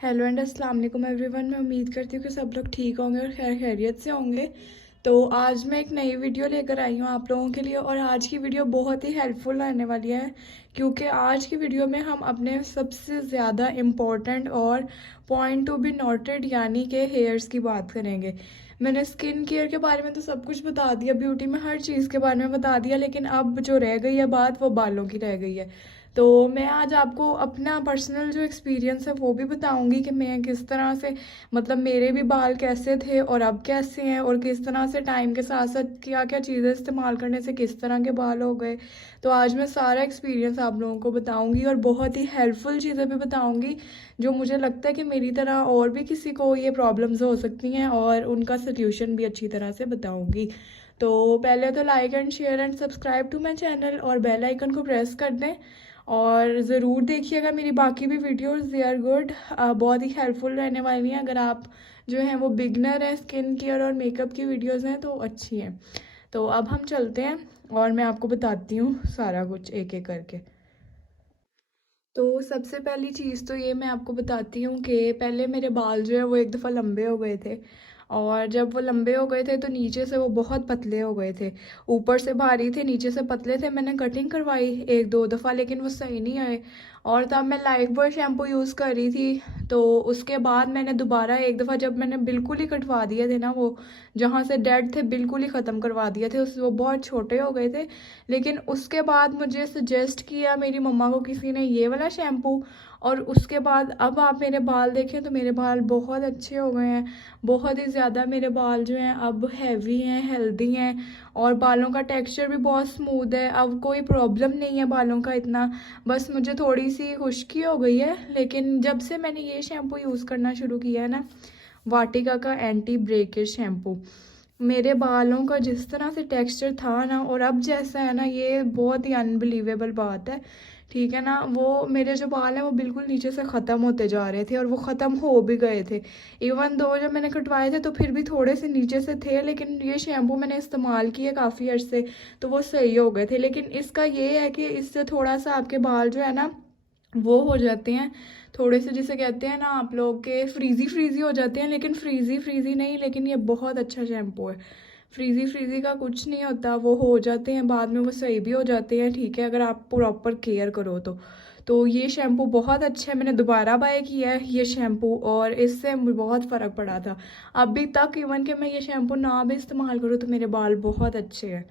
Hello and अस्सलाम वालेकुम everyone. मैं उम्मीद करती हूँ कि सब लोग ठीक होंगे और खैर खैरियत से होंगे। तो आज मैं एक नई वीडियो लेकर आई हूँ आप लोगों के लिए, और आज की वीडियो बहुत ही हेल्पफुल रहने वाली है, क्योंकि आज की वीडियो में हम अपने सबसे ज़्यादा इम्पोर्टेंट और पॉइंट टू बी नोटेड यानी कि हेयर्स की बात करेंगे। मैंने स्किन केयर के बारे में तो सब कुछ बता दिया, ब्यूटी में हर चीज़ के बारे में बता दिया, लेकिन अब जो रह गई है बात वो बालों की रह गई है। तो मैं आज आपको अपना पर्सनल जो एक्सपीरियंस है वो भी बताऊंगी कि मैं किस तरह से, मतलब मेरे भी बाल कैसे थे और अब कैसे हैं, और किस तरह से टाइम के साथ साथ क्या क्या चीज़ें इस्तेमाल करने से किस तरह के बाल हो गए। तो आज मैं सारा एक्सपीरियंस आप लोगों को बताऊंगी और बहुत ही हेल्पफुल चीज़ें भी बताऊंगी, जो मुझे लगता है कि मेरी तरह और भी किसी को ये प्रॉब्लम्स हो सकती हैं, और उनका सोल्यूशन भी अच्छी तरह से बताऊंगी। तो पहले तो like and share and subscribe to my channel और बेल आइकन को प्रेस कर दें, और ज़रूर देखिएगा मेरी बाकी भी वीडियोस, दे आर गुड, बहुत ही हेल्पफुल रहने वाली हैं। अगर आप जो हैं वो बिगनर हैं स्किन केयर और मेकअप की वीडियोस हैं तो अच्छी हैं। तो अब हम चलते हैं और मैं आपको बताती हूँ सारा कुछ एक एक करके। तो सबसे पहली चीज़ तो ये मैं आपको बताती हूँ कि पहले मेरे बाल जो है वो एक दफ़ा लंबे हो गए थे, और जब वो लंबे हो गए थे तो नीचे से वो बहुत पतले हो गए थे। ऊपर से भारी थे, नीचे से पतले थे। मैंने कटिंग करवाई एक दो दफ़ा, लेकिन वो सही नहीं आए, और तब मैं लाइफ बॉय शैम्पू यूज़ कर रही थी। तो उसके बाद मैंने दोबारा एक दफ़ा, जब मैंने बिल्कुल ही कटवा दिए थे ना, वो जहाँ से डेड थे बिल्कुल ही ख़त्म करवा दिए थे, उस वो बहुत छोटे हो गए थे। लेकिन उसके बाद मुझे सजेस्ट किया मेरी मम्मा को किसी ने ये वाला शैम्पू, और उसके बाद अब आप मेरे बाल देखें तो मेरे बाल बहुत अच्छे हो गए हैं। बहुत ही ज़्यादा मेरे बाल जो हैं अब हैवी हैं, हेल्दी हैं, और बालों का टेक्सचर भी बहुत स्मूथ है। अब कोई प्रॉब्लम नहीं है बालों का इतना, बस मुझे थोड़ी सी खुश्की हो गई है। लेकिन जब से मैंने ये शैम्पू यूज़ करना शुरू किया है ना, वाटिका का एंटी ब्रेकेज शैम्पू, मेरे बालों का जिस तरह से टेक्सचर था ना और अब जैसा है ना, ये बहुत ही अनबिलीवेबल बात है। ठीक है ना, वो मेरे जो बाल हैं वो बिल्कुल नीचे से ख़त्म होते जा रहे थे, और वो ख़त्म हो भी गए थे। इवन दो जब मैंने कटवाए थे तो फिर भी थोड़े से नीचे से थे, लेकिन ये शैम्पू मैंने इस्तेमाल किए काफ़ी अर्से तो वो सही हो गए थे। लेकिन इसका ये है कि इससे थोड़ा सा आपके बाल जो है ना वो हो जाते हैं, थोड़े से जिसे कहते हैं ना आप लोग के फ्रीज़ी फ्रीज़ी हो जाते हैं, लेकिन फ्रीज़ी फ्रीज़ी नहीं, लेकिन ये बहुत अच्छा शैम्पू है। फ्रीज़ी फ्रीज़ी का कुछ नहीं होता, वो हो जाते हैं बाद में, वो सही भी हो जाते हैं, ठीक है, अगर आप प्रॉपर केयर करो तो ये शैम्पू बहुत अच्छा है। मैंने दोबारा बाय किया है ये शैम्पू, और इससे मुझे बहुत फ़र्क पड़ा था। अभी तक इवन कि मैं ये शैम्पू ना भी इस्तेमाल करूँ तो मेरे बाल बहुत अच्छे हैं।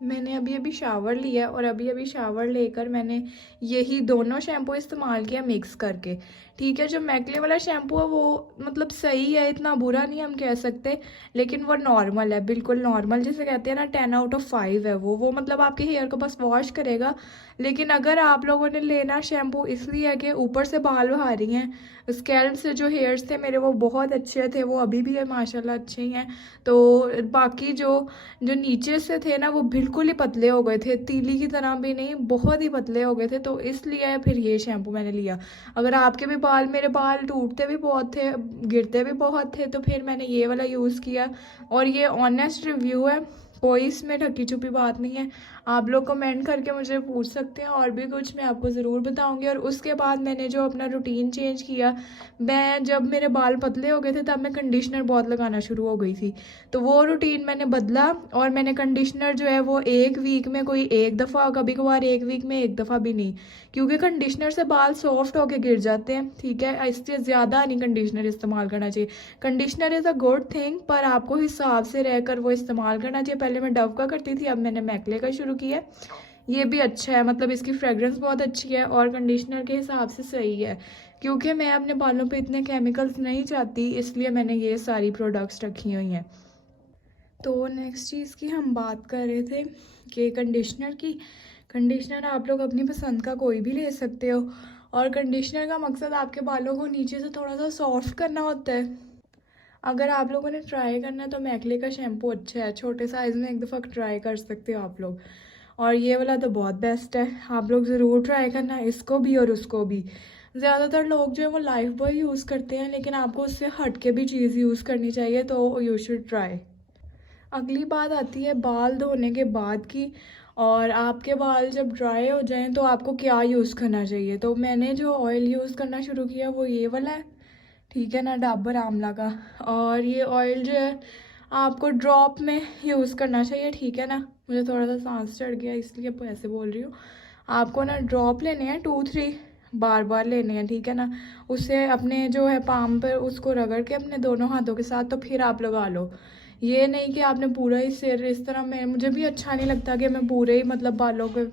मैंने अभी अभी शावर लिया, और अभी अभी शावर लेकर मैंने यही दोनों शैम्पू इस्तेमाल किया मिक्स करके। ठीक है, जो मैकले वाला शैम्पू है वो मतलब सही है, इतना बुरा नहीं हम कह सकते, लेकिन वो नॉर्मल है, बिल्कुल नॉर्मल, जिसे कहते हैं ना 10 आउट ऑफ 5 है वो मतलब आपके हेयर को बस वॉश करेगा। लेकिन अगर आप लोगों ने लेना शैम्पू इसलिए है कि ऊपर से बाल भारी हैं, स्कैल्प से जो हेयर्स थे मेरे वो बहुत अच्छे थे, वो अभी भी है माशाल्लाह अच्छे ही हैं। तो बाकी जो जो नीचे से थे ना वो बिल्कुल ही पतले हो गए थे, तीली की तरह भी नहीं, बहुत ही पतले हो गए थे, तो इसलिए फिर ये शैम्पू मैंने लिया। अगर आपके भी बाल, मेरे बाल टूटते भी बहुत थे, गिरते भी बहुत थे, तो फिर मैंने ये वाला यूज़ किया, और ये ऑनेस्ट रिव्यू है, कोई इसमें ढकी छुपी बात नहीं है। आप लोग कमेंट करके मुझे पूछ सकते हैं, और भी कुछ मैं आपको ज़रूर बताऊंगी। और उसके बाद मैंने जो अपना रूटीन चेंज किया, मैं जब मेरे बाल पतले हो गए थे तब मैं कंडीशनर बहुत लगाना शुरू हो गई थी, तो वो रूटीन मैंने बदला, और मैंने कंडीशनर जो है वो एक वीक में कोई एक दफ़ा, कभी कभार एक वीक में एक दफ़ा भी नहीं, क्योंकि कंडीशनर से बाल सॉफ्ट होके गिर जाते हैं। ठीक है, इससे ज़्यादा नहीं कंडीशनर इस्तेमाल करना चाहिए। Conditioner is a good thing, पर आपको हिसाब से रहकर वो इस्तेमाल करना चाहिए। पहले मैं डव का करती थी, अब मैंने मैकले का शुरू किया। ये भी अच्छा है, मतलब इसकी फ्रेगरेंस बहुत अच्छी है, और कंडीशनर के हिसाब से सही है, क्योंकि मैं अपने बालों पे इतने केमिकल्स नहीं चाहती, इसलिए मैंने ये सारी प्रोडक्ट्स रखी हुई हैं। तो नेक्स्ट चीज़ की हम बात कर रहे थे कि कंडीशनर की। कंडीशनर आप लोग अपनी पसंद का कोई भी ले सकते हो, और कंडीशनर का मकसद आपके बालों को नीचे से थोड़ा सा सॉफ्ट करना होता है। अगर आप लोगों ने ट्राई करना है तो मैकले का शैम्पू अच्छा है, छोटे साइज़ में एक दफ़ा ट्राई कर सकते हो आप लोग, और ये वाला तो बहुत बेस्ट है, आप लोग ज़रूर ट्राई करना इसको भी और उसको भी। ज़्यादातर लोग जो है वो लाइफ बॉय यूज़ करते हैं, लेकिन आपको उससे हट के भी चीज़ यूज़ करनी चाहिए, तो यू शुड ट्राई। अगली बात आती है बाल धोने के बाद की, और आपके बाल जब ड्राई हो जाएं तो आपको क्या यूज़ करना चाहिए। तो मैंने जो ऑयल यूज़ करना शुरू किया वो ये वाला है, ठीक है ना, डाबर आंवला का। और ये ऑयल जो है आपको ड्रॉप में यूज़ करना चाहिए, ठीक है ना। मुझे थोड़ा सा सांस चढ़ गया इसलिए ऐसे बोल रही हूँ। आपको ना ड्रॉप लेने हैं 2-3 बार बार लेने हैं, ठीक है ना। उससे अपने जो है पाम पर उसको रगड़ के अपने दोनों हाथों के साथ तो फिर आप लगा लो। ये नहीं कि आपने पूरा ही सिर इस तरह, मैं मुझे भी अच्छा नहीं लगता कि मैं पूरे ही मतलब बालों पे,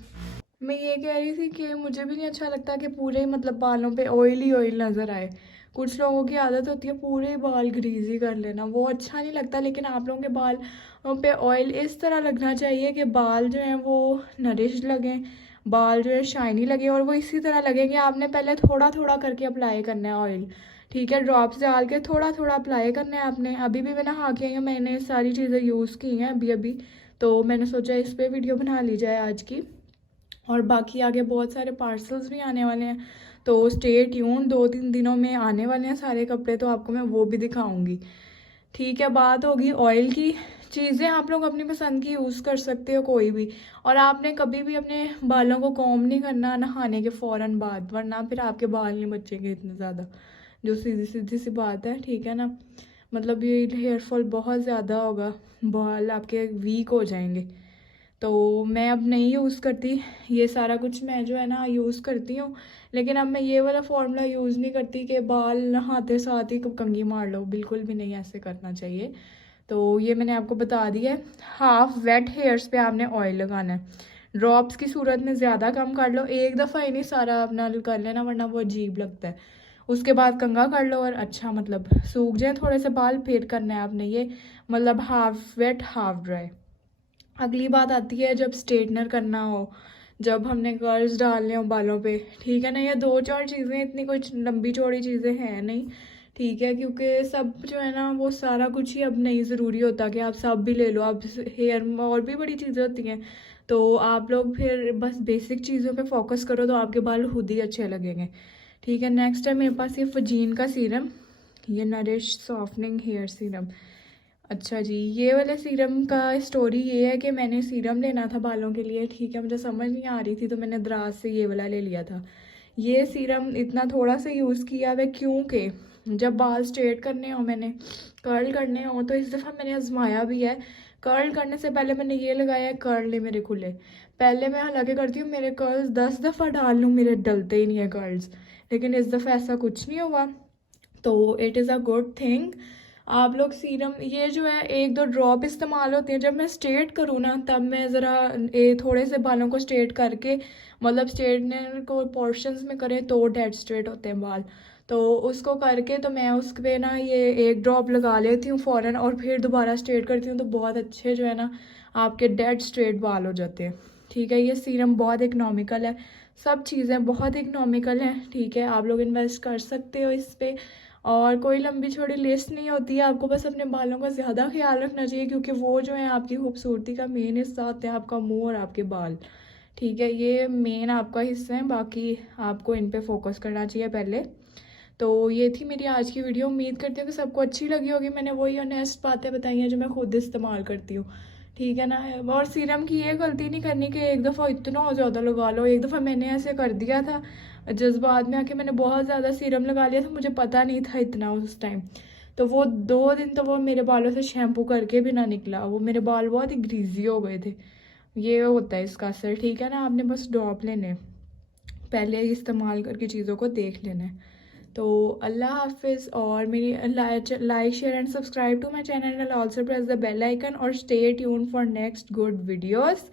मैं ये कह रही थी कि मुझे भी नहीं अच्छा लगता कि पूरे ही मतलब बालों पे ऑयल ही ऑयल नज़र आए। कुछ लोगों की आदत होती है पूरे बाल ग्रीजी कर लेना, वो अच्छा नहीं लगता। लेकिन आप लोगों के बाल पे ऑयल इस तरह लगना चाहिए कि बाल जो हैं वो नरिश लगें, बाल जो है शाइनी लगे, और वो इसी तरह लगे कि आपने पहले थोड़ा थोड़ा करके अप्लाई करना है ऑयल, ठीक है। ड्रॉप्स डाल के थोड़ा थोड़ा अप्लाई करना है आपने। अभी भी मैं नहा के आई हूँ, मैंने सारी चीज़ें यूज़ की हैं अभी अभी, तो मैंने सोचा इस पर वीडियो बना ली जाए आज की। और बाकी आगे बहुत सारे पार्सल्स भी आने वाले हैं, तो स्टे ट्यून, 2-3 दिनों में आने वाले हैं सारे कपड़े, तो आपको मैं वो भी दिखाऊंगी, ठीक है। बात होगी ऑयल की। चीज़ें आप लोग अपनी पसंद की यूज़ कर सकते हो कोई भी, और आपने कभी भी अपने बालों को कॉम्ब नहीं करना नहाने के फ़ौरन बाद, वरना फिर आपके बाल नहीं बचेंगे इतने ज़्यादा, जो सीधी सीधी सी बात है, ठीक है ना। मतलब ये हेयर फॉल बहुत ज़्यादा होगा, बाल आपके वीक हो जाएंगे। तो मैं अब नहीं यूज़ करती ये सारा कुछ, मैं जो है ना यूज़ करती हूँ, लेकिन अब मैं ये वाला फार्मूला यूज़ नहीं करती कि बाल नहाते साथ ही कंघी मार लो, बिल्कुल भी नहीं ऐसे करना चाहिए। तो ये मैंने आपको बता दिया है। हाफ वेट हेयर्स पे आपने ऑयल लगाना है, ड्रॉप्स की सूरत में ज़्यादा कम कर लो, एक दफ़ा ही नहीं सारा अपना कर लेना वरना वो अजीब लगता है। उसके बाद कंघा कर लो और अच्छा मतलब सूख जाए थोड़े से बाल, फिर करना है आपने ये, मतलब हाफ वेट हाफ ड्राई। अगली बात आती है जब स्ट्रेटनर करना हो, जब हमने कर्ल्स डालने हो बालों पे, ठीक है ना। ये 2-4 चीज़ें, इतनी कुछ लंबी चौड़ी चीज़ें हैं नहीं, ठीक है, क्योंकि सब जो है ना वो सारा कुछ ही अब नहीं ज़रूरी होता कि आप सब भी ले लो। अब हेयर में और भी बड़ी चीज़ें होती हैं, तो आप लोग फिर बस बेसिक चीज़ों पे फोकस करो तो आपके बाल खुद ही अच्छे लगेंगे, ठीक है। नेक्स्ट है मेरे पास ये फजीन का सीरम, ये नरिश सॉफ्टनिंग हेयर सीरम। अच्छा जी, ये वाले सीरम का स्टोरी ये है कि मैंने सीरम लेना था बालों के लिए, ठीक है, मुझे समझ नहीं आ रही थी तो मैंने दराज से ये वाला ले लिया था। ये सीरम इतना थोड़ा सा यूज़ किया है क्योंकि जब बाल स्ट्रेट करने हो, मैंने कर्ल करने हो, तो इस दफ़ा मैंने आजमाया भी है। कर्ल करने से पहले मैंने ये लगाया है, कर्ल नहीं मेरे खुले। पहले मैं हालांकि करती हूँ मेरे कर्ल्स 10 दफ़ा डाल लूँ, मेरे डलते ही नहीं है कर्ल्स, लेकिन इस दफ़ा ऐसा कुछ नहीं हुआ, तो it is a good thing. आप लोग सीरम ये जो है 1-2 ड्रॉप इस्तेमाल होती हैं। जब मैं स्ट्रेट करूँ ना तब मैं ज़रा थोड़े से बालों को स्ट्रेट करके, मतलब स्ट्रेटनर को पोर्शंस में करें तो डेड स्ट्रेट होते हैं बाल, तो उसको करके तो मैं उस पर ना ये 1 ड्रॉप लगा लेती हूँ फ़ौरन, और फिर दोबारा स्ट्रेट करती हूँ, तो बहुत अच्छे जो है ना आपके डेड स्ट्रेट बाल हो जाते हैं, ठीक है। ये सीरम बहुत इकनॉमिकल है, सब चीज़ें बहुत इकनॉमिकल हैं, ठीक है। आप लोग इन्वेस्ट कर सकते हो इस पर, और कोई लंबी चौड़ी लिस्ट नहीं होती है। आपको बस अपने बालों का ज़्यादा ख्याल रखना चाहिए, क्योंकि वो जो है आपकी खूबसूरती का मेन हिस्सा होते हैं, आपका मुंह और आपके बाल, ठीक है। ये मेन आपका हिस्सा है, बाकी आपको इन पे फोकस करना चाहिए पहले। तो ये थी मेरी आज की वीडियो, उम्मीद करती हूँ कि सबको अच्छी लगी होगी। मैंने वही ऑनेस्ट बातें बताई हैं जो मैं खुद इस्तेमाल करती हूँ, ठीक है ना। और सीरम की ये गलती नहीं करनी कि एक दफ़ा इतना ज़्यादा लगा लो। एक दफ़ा मैंने ऐसे कर दिया था, जज्बात में आके मैंने बहुत ज़्यादा सीरम लगा लिया था, मुझे पता नहीं था इतना उस टाइम, तो वो 2 दिन तो वो मेरे बालों से शैम्पू करके भी ना निकला, वो मेरे बाल बहुत ही ग्रीजी हो गए थे। ये होता है इसका असर, ठीक है ना। आपने बस ड्रॉप लेने, पहले इस्तेमाल करके चीज़ों को देख लेना है। तो अल्लाह हाफिज़, और मेरी like share and subscribe to my channel and also press the bell icon, और stay tune for next good videos.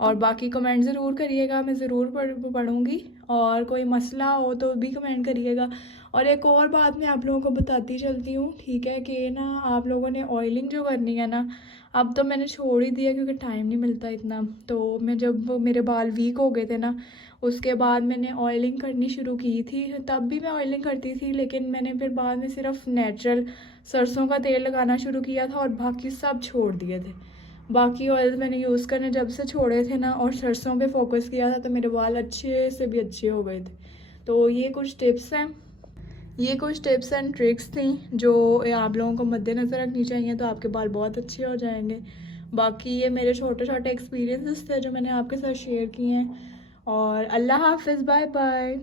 और बाकी कमेंट ज़रूर करिएगा, मैं ज़रूर पढ़ूँगी, और कोई मसला हो तो भी कमेंट करिएगा। और एक और बात मैं आप लोगों को बताती चलती हूँ, ठीक है, कि ना आप लोगों ने ऑयलिंग जो करनी है ना, अब तो मैंने छोड़ ही दिया क्योंकि टाइम नहीं मिलता इतना। तो मैं जब मेरे बाल वीक हो गए थे ना, उसके बाद मैंने ऑयलिंग करनी शुरू की थी, तब भी मैं ऑयलिंग करती थी, लेकिन मैंने फिर बाद में सिर्फ नेचुरल सरसों का तेल लगाना शुरू किया था और बाकी सब छोड़ दिए थे। बाकी ऑयल मैंने यूज़ करने जब से छोड़े थे ना और सरसों पे फोकस किया था, तो मेरे बाल अच्छे से भी अच्छे हो गए थे। तो ये कुछ टिप्स हैं, ये कुछ टिप्स एंड ट्रिक्स थी जो आप लोगों को मद्देनज़र रखनी चाहिए, तो आपके बाल बहुत अच्छे हो जाएंगे। बाकी ये मेरे छोटे छोटे एक्सपीरियंसेस थे जो मैंने आपके साथ शेयर किए हैं। और अल्लाह हाफिज़, बाय बाय।